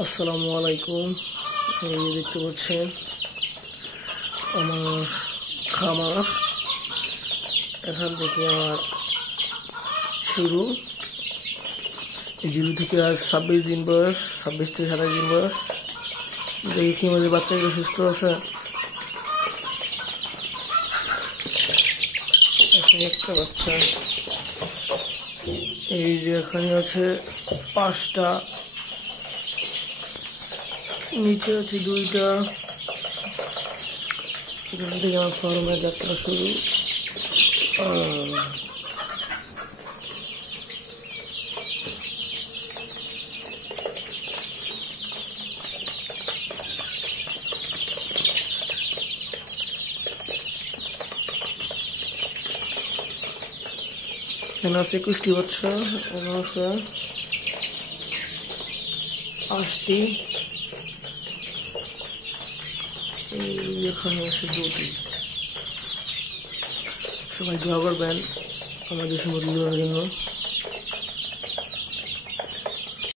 আসসালামু আলাইকুম। এই দেখতে পাচ্ছেন আমার খামার। এখান থেকে আমার শুরু। জিরো থেকে আজ 26 দিন বয়স, 26 থেকে 27 দিন বয়স। দেখি আমাদের বাচ্চাগুলো সুস্থ আছে। এখানে একটা বাচ্চা, এই যে এখানে আছে 5টা, নিচে আছে 2টা। এখান থেকে আমার ফার্মের যাত্রা শুরু। এখানে আছে 21টি বাচ্চা, এখানে আছে 5টি, এখানে আছে 2টি। সবাই দোয়া করবেন আমাদের মুরগিগুলোর জন্য।